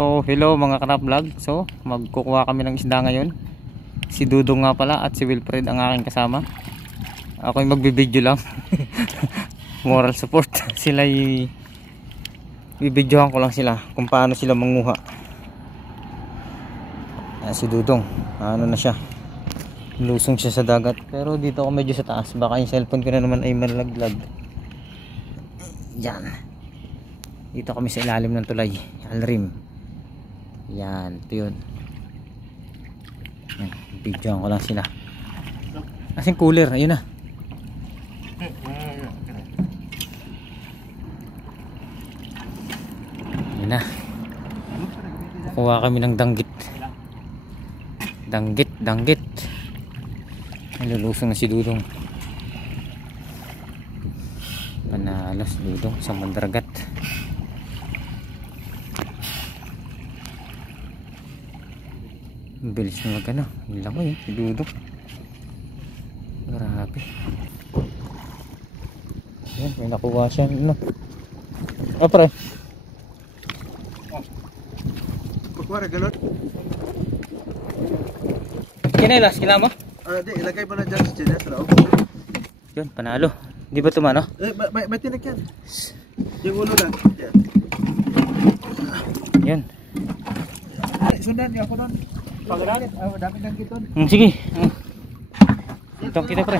So hello mga Karap Vlog. So magkukuha kami ng isda ngayon. Si Dudong nga pala at si Wilfred ang aking kasama. Ako'y magbibideo lang. Moral support. Sila bibidyohan ko lang sila kung paano sila manguha. Si Dudong ano na siya, lusong siya sa dagat. Pero dito ako medyo sa taas, baka yung cellphone ko na naman ay malaglag. Yan, dito kami sa ilalim ng tulay, Alrim. Yan, ito yun. Bidyohan ko lang sila. Kasing cooler, ayun na. Ayun na. Kukuha kami ng danggit. Danggit. Nalulusong na si Dudong. Panalo si Dudong sa mandaragat. Ang bilis na magano. Yung langoy si Dudong. Grabe. Ayan, may nakuha siya. Ano? Pre. Pagkuha galon. Kinelas, kailangan mo? Di, ilagay mo na dyan sa chinelas raw. Yun, panalo. Di ba tumano? May tinik yan. Yung ulo lang. Yan. Sundan niyo ako doon. Pagdalit, dami ng kiton. Sige. Itong kita pre.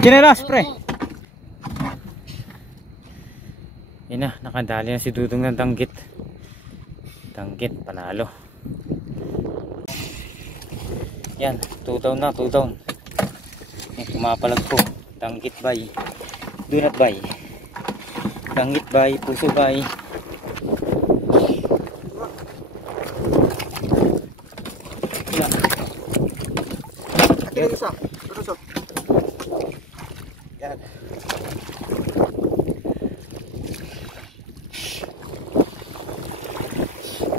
Kinelas pre. Yan na, nakadali na si Dudong ng danggit. Danggit, panalo. Yan, 2 down na, 2 down. Yan, kumapalag po. Danggit bay. Donut bay. Danggit bay, puso bay. Yan. Yan. Yan.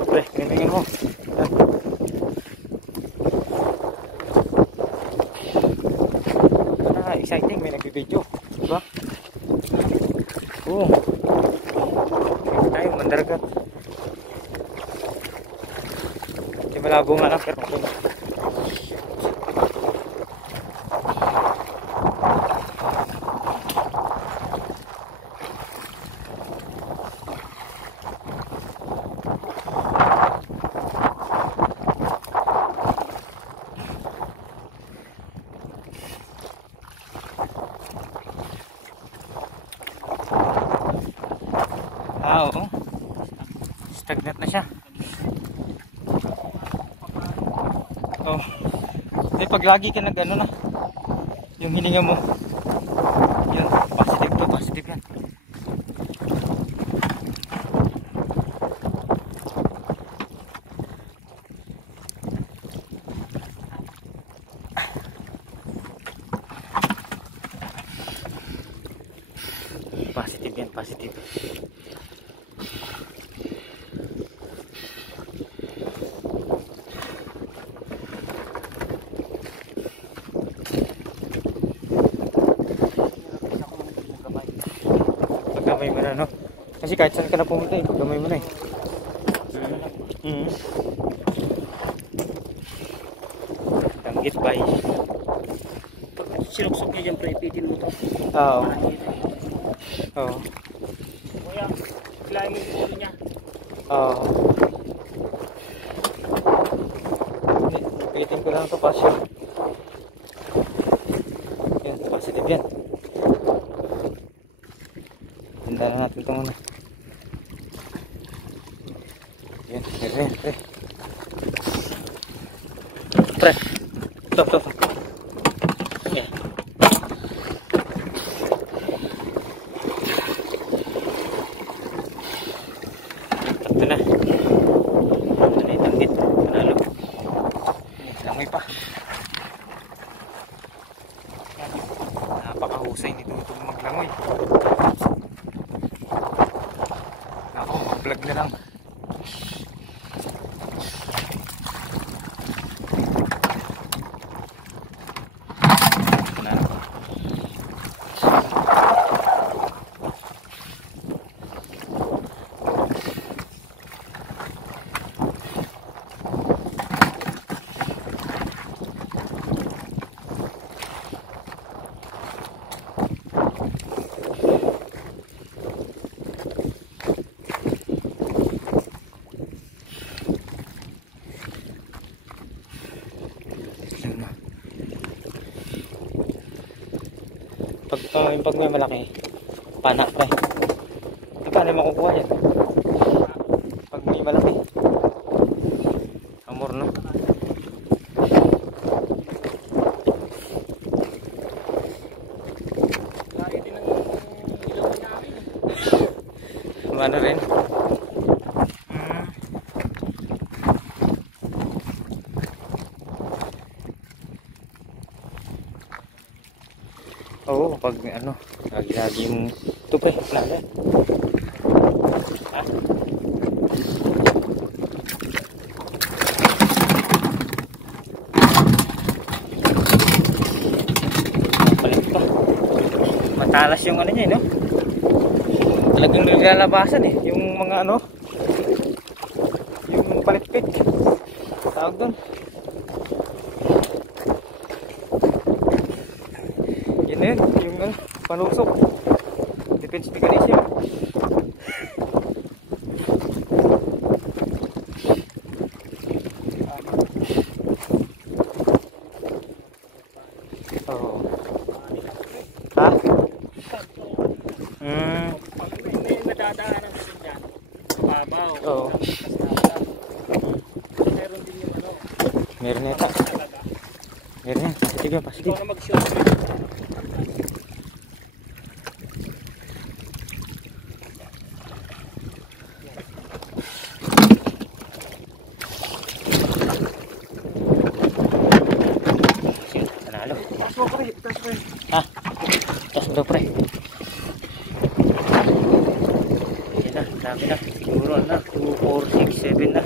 Pre, tingnan mo. Exciting, may nagbibideo, diba? Oo. Ito tayo, mandaragat. Hindi malabo nga lang, pero okay na. Oo. Stagnant na siya. Oh. Eh, pag lagi ka nag ano na, yung hininga mo, yun, positive to, positive yan. Positive yan, positive. Pagkamay mo na, no? Kasi kahit saan ka na pumunta, pagkamay mo na eh. Danggit bay. Pag sinuksok niya dyan, pre-ipitin mo ito. Oo. Oo. Kuya, kailangan mo yung ulo niya. Oo. Pitin ko lang ito, pasyo. Yan, positive yan. Handa na natin ito muna. Yan, pre. Pre. Ito. Yan. Ito na. Ito na yung tanggit. Panalo. Langoy pa. Napakahusay ni Dudong maglangoy. Ako, mag-vlog na lang. pag may malaki, pana pre. Di ba na makukuha yan? Pag may malaki. Amor no? Lagi din ang ilaw namin. Ano rin? Oo, pag ano, lagi yung tupe, nada. Ha? Balik pa. Matalas yung ano niya, no? Talagang naglalabasan eh, yung mga ano, yung palitpit. Tawag doon. Yun na yun, yung ano, panusok. Defense mechanism. Oh. Ha? Pag may nadadaanan mo din dyan, mababaw. Oo. Meron din yung ano, Meron na yata. talaga. Meron na, positive yan, positive. Ikaw na mag-shoot. Panalo. Taas mo pre, taas mo. Ha? Tapos daw pre. Yan na, dami na. Siguro na, 2, 4, 6, 7 na.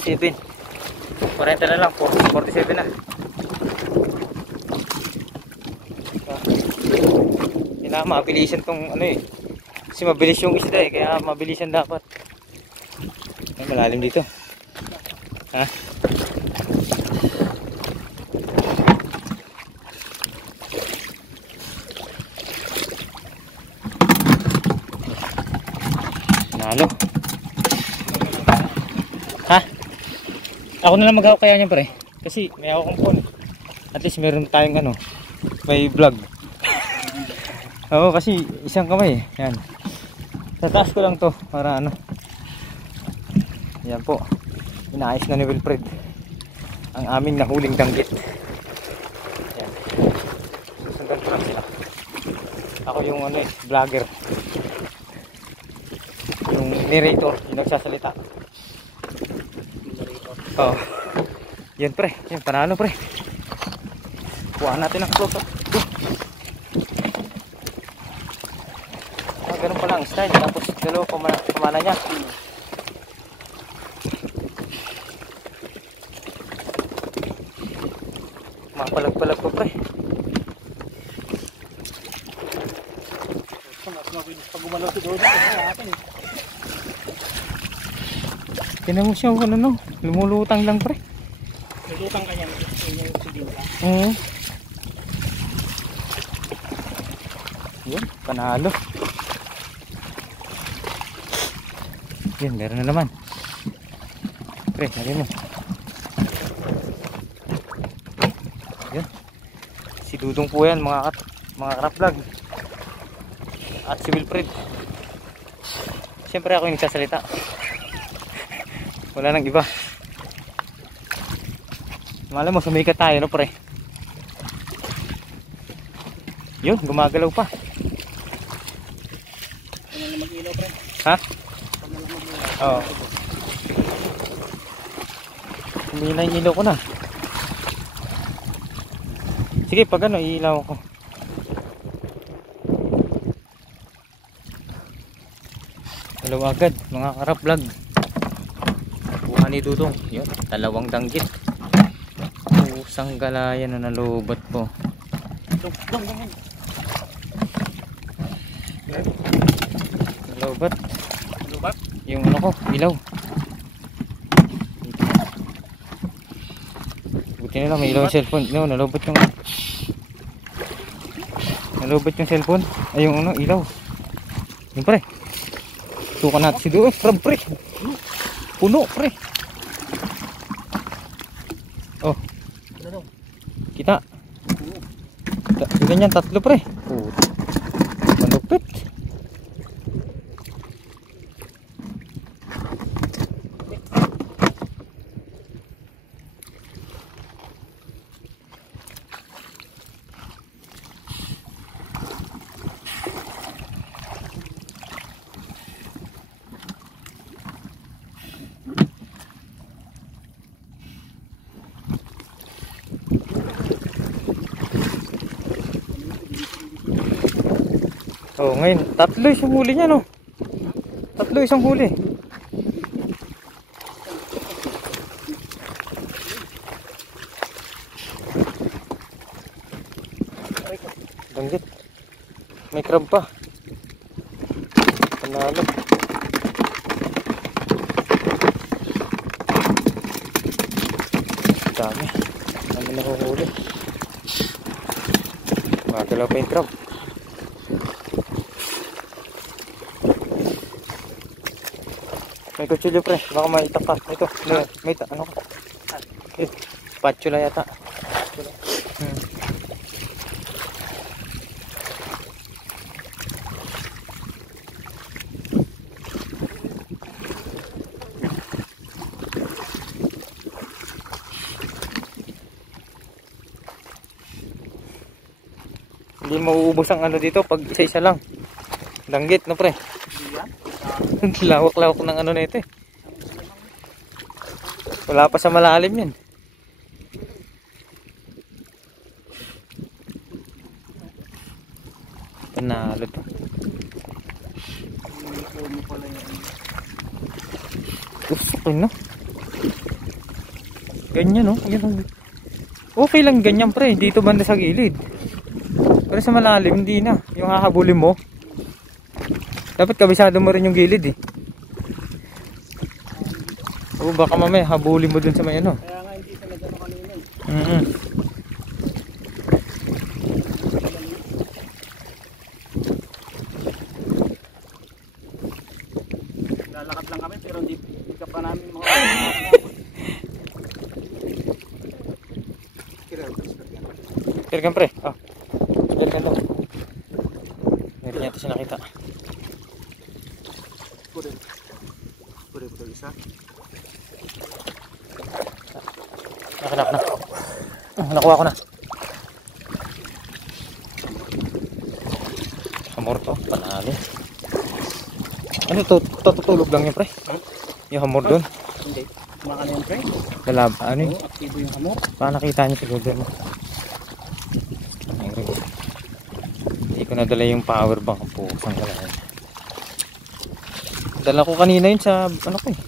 7. 40 na lang, 47 na. Kailangan mabilisan tong ano eh. Kasi mabilis yung isda eh, kaya mabilisan dapat. Ay, malalim dito. Ha? Nalo. Ha? Ako na lang maghawak kaya niya pre. Kasi may ako kong phone. At least meron tayong ano, may vlog. Oo, kasi isang kamay eh. Yan. Tataas ko lang to para ano. Yan po. Inaayos na ni Wilfred ang aming nahuling danggit. Yan. Susundan ko lang sila. Ako yung ano eh, vlogger. Yung narrator, yung nagsasalita. Oh. Yan pre, yan panalo pre. Kuha natin ang close up. Ganun pala ang style, tapos dalawa pamana niya. Mapalag-palag pa pre. Mas mabilis pag gumalaw si Dodo kasi natin eh. Tinan mo siya, ano no, lumulutang lang pre. Lulutang ka yan, yun yung sidinta. Yan, panalo. Yan, meron na naman. Pre, lagay mo. Yan. Si Dudong po yan, mga crop vlog. At si Wilfred. Siyempre ako yung nagsasalita. Wala nang iba. Malam mo, sumikat tayo, no pre? Yun, gumagalaw pa. Ano na mag-ilaw pre? Ha? Ano na mag-ilaw? Oo. Hindi na yung ilaw ko na. Sige, pag ano, ilaw ko. Dalawa agad, mga karap vlog. Buha ni Dudong. Yun, dalawang danggit. Pusang galayan na nalubat po. Dong. Nalubat. Lubat? Yung ano ko, ilaw. Buti na lang, may ilaw yung cellphone. No, nalubat yung cellphone. Ay, yung ano, ilaw. Yung pre. Tukan natin si Duo. Pre. Puno, pre. Oh. Ano? Kita. ganyan, tatlo pre. Malupit. Oh, ngayon, tatlo isang huli niya, no? Tatlo isang huli. Danggit. May crab pa. Panalo. Dami. Dami na huli. Magalaw pa yung crab. May kutsilyo pre, baka maitak ka. Ito, may ano ka? Spatula yata. Hindi mauubos ang ano dito pag isa-isa lang. Danggit no pre. Lawak-lawak ng ano na ito eh. Wala pa sa malalim yan. Panalo to. Usok no? Ganyan no? Yan. Okay lang ganyan pre. Dito banda sa gilid. Pero sa malalim hindi na. Yung hahabulin mo. Dapat kabisado mo rin yung gilid eh. O baka mamaya habulin mo dun sa may ano. Kaya nga hindi talaga ano kanina eh. Lalakad lang kami pero hindi ka pa namin mga Kirgan pre. Oh. Kirgan daw. Meron yata siya nakita. Pwede po isa. Nakanak na. Nakuha ko na. Hamor to. Panalo. Ano to? Tutulog lang yun pre. Yung hamor doon. Hindi. Kumakala yung pre. Galab. Ano yun? Aktibo yung hamor. Baka nakita niyo siguro doon. Hindi ko nadala yung power bank po. Saan ka lang. Dala ko kanina yun sa ano ko eh.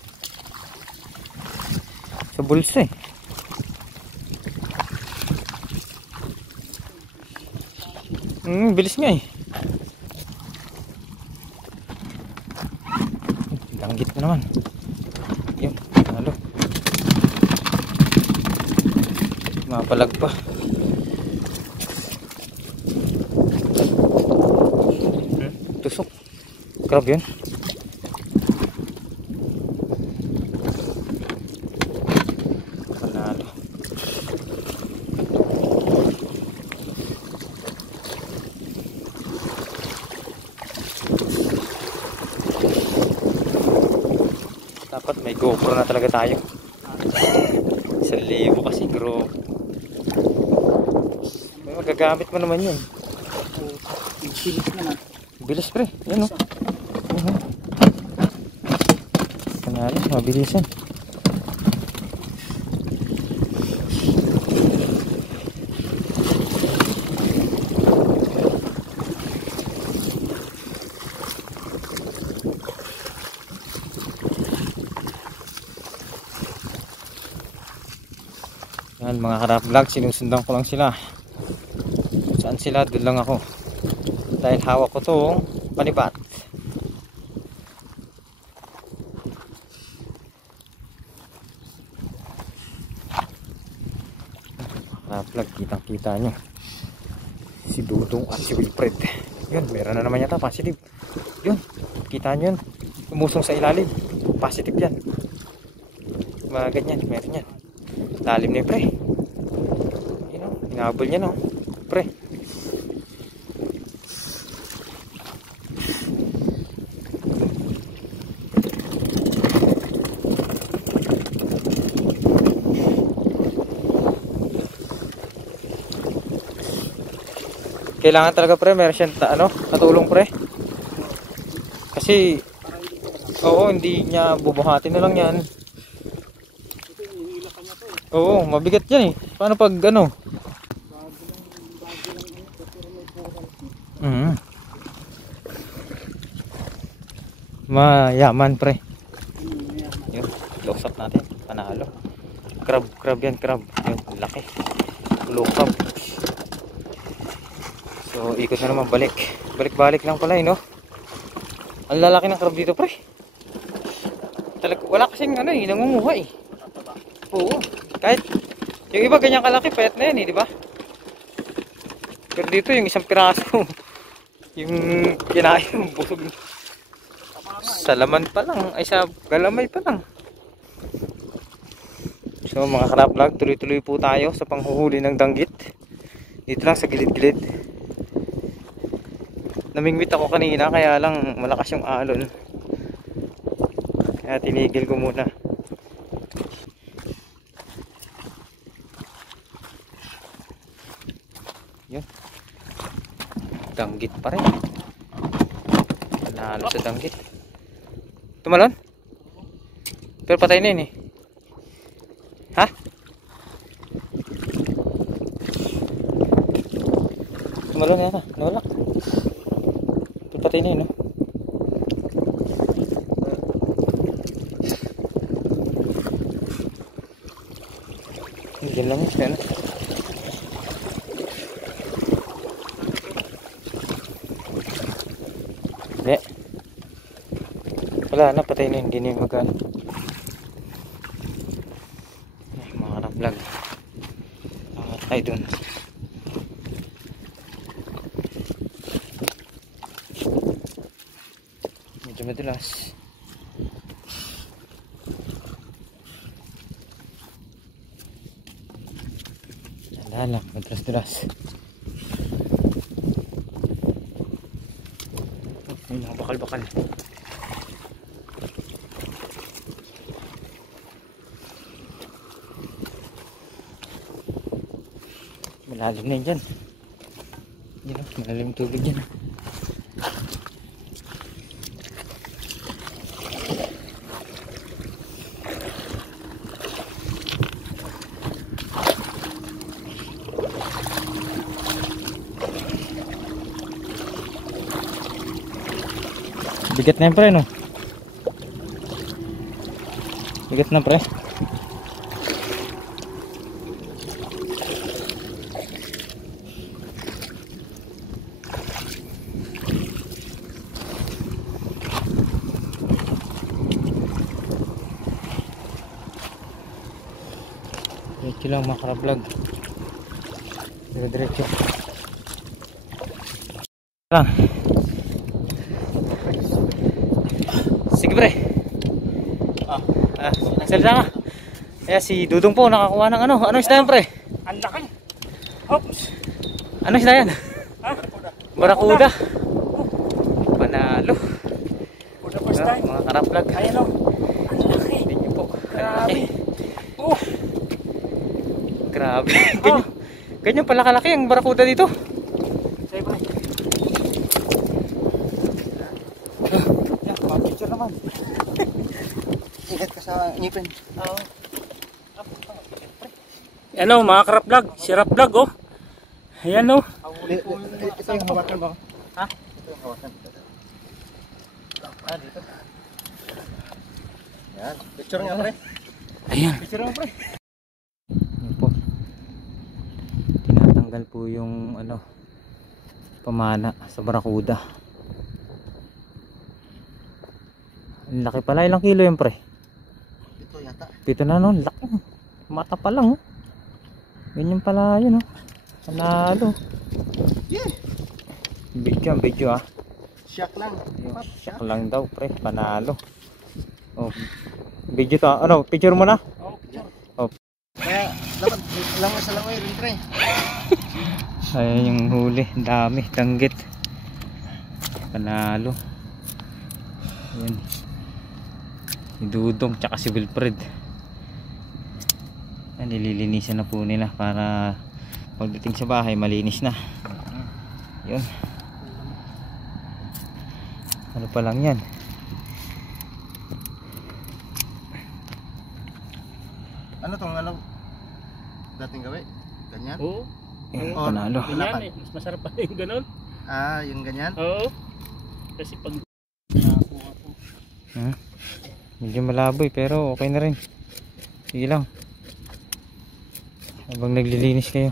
Sa bulsa eh. Bilis nga eh. Danggit na naman. Yun, halo. Mapalag pa. Tusok. Crab yun. Panalo. Dapat may GoPro na talaga tayo. 1,000 kasi bro. May magagamit mo naman yun. Bilis naman. Bilis pre. Yan o. Panalo. Mabilisan. Yan mga Karap Vlog, sinusundan ko lang sila. Saan sila? Doon lang ako. Dahil hawak ko tong panibat. Karap Vlog, kitang kita nyo. Si Dudong at si Wilfred. Yun, meron na naman yata positive. Yun, kita nyo yun. Umusong sa ilalim. Positive yan. Mga ganyan, meron yan. Lalim na yun pre. Yun o, hinabol niya no. Pre. Kailangan talaga pre, meron siyang katulong pre. Kasi, oo, hindi niya bubuhatin na lang yan. Oo, mabigat yan eh. Paano pag mayaman pre. Yun, close up natin. Panalo. Crab yan, crab. Yun, laki. Blue crab. So, ikot na naman, balik. Balik-balik lang pala, no? Ang lalaki ng crab dito, pre. Wala kasing nangunguha eh. Oo. Kahit, yung iba ganyang kalaki, payat na yan eh, di ba? Pero dito, yung isang piraso, yung kinain, busog. Sa laman pa lang, ay sa galamay pa lang. So, mga ka-Rapvlog, tuloy-tuloy po tayo sa panghuhuli ng danggit. Dito lang sa gilid-gilid. Namingwit ako kanina kaya lang malakas yung alon. Kaya tinigil ko muna. Yun. Danggit pa rin. Panalo sa danggit. Tumalon? Pero patay na yun eh. Ha? Tumalon yata. Nawala. Patay na yun, no? Diyan lang yun, ano? Hindi. Wala na, patay na yun. Hindi na yung magano. Ay, mga ka-Rapvlog. Angat tayo dun. Medyo madulas. Tandaan lang, madulas-dulas. May mga bakal-bakal. Malalim na yun dyan. Yan o, malalim tubig dyan. Bigat na yan pre, no? Bigat na pre. Diretso lang mga ka-Rapvlog. Diretso lang. Sige pre. Salita ka. Kaya si Dudong po nakakuha ng ano isda yan pre? Ang laki. Hops. Ano isda yan? Ha? Barakuda. Panalo. Kuda pa style. Mga ka-Rapvlog. Ayan o. Ang laki. Tingnan po. Grabe. Oh. Grabe. Ganyan pala kalaki ang barakuda dito. Say pre. Picture naman. Ingat ka sa ngipin. Oo. Ano mga ka-Rapvlog, si Rapvlog oh. Ayan oh. Ito yung hawakan mo. Ha? Ito yung hawakan. Dito. Yan. Picture nga pre. Ayan. Picture nga pre. Yan po. Tinatanggal po yung pamana sa barakuda. Ang laki pala. Ilang kilo yun pre? Ito yata. 7 na nun. Laki. Mata pa lang oh. Ganyan pala yun oh. Panalo. Yeah. Video ah. Shock lang. Shock lang daw pre. Panalo. Oh. Video to. Picture mo na? Oh, picture. Oh. Kaya dapat lang sa laway rin pre. Ayan yung huli. Dami. Danggit. Panalo. Ayan. Si Dudong tsaka si Wilfred. Nililinisan na po nila para pagdating sa bahay malinis na. Yun. Ano pa lang yan? Ano tong alam? Dating gawin? Ganyan? Oo. Yan, Oh, panalo. Ganyan eh. Mas masarap pa yung ganun. Ah, yung ganyan? Oo. Kasi pag nakakuha ko. Medyo malaboy pero okay na rin. Sige lang. Habang naglilinis kayo.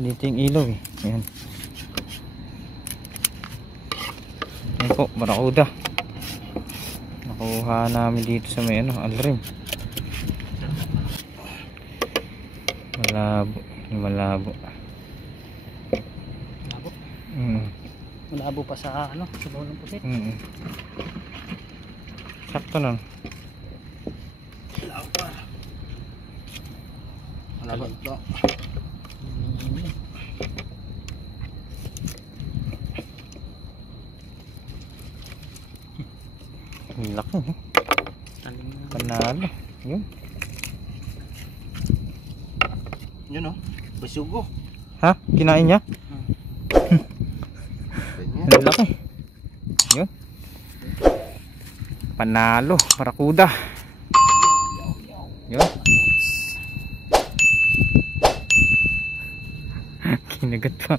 Dito yung ilaw eh. Ayan. Ayan po, barakuda. Nakuha namin dito sa may ano, alrim. Malabo. Malabo. Malabo. Malabo pa sa ano, sa bawang ng pusit. Sakto nun. Malabo ito. Ang laki eh. Taling na. Panalo. Yun. Yun o. Basugo. Ha? Kinain niya? Ganyan. Ang laki. Yun. Panalo. Barakuda. Yun. Kinagat pa.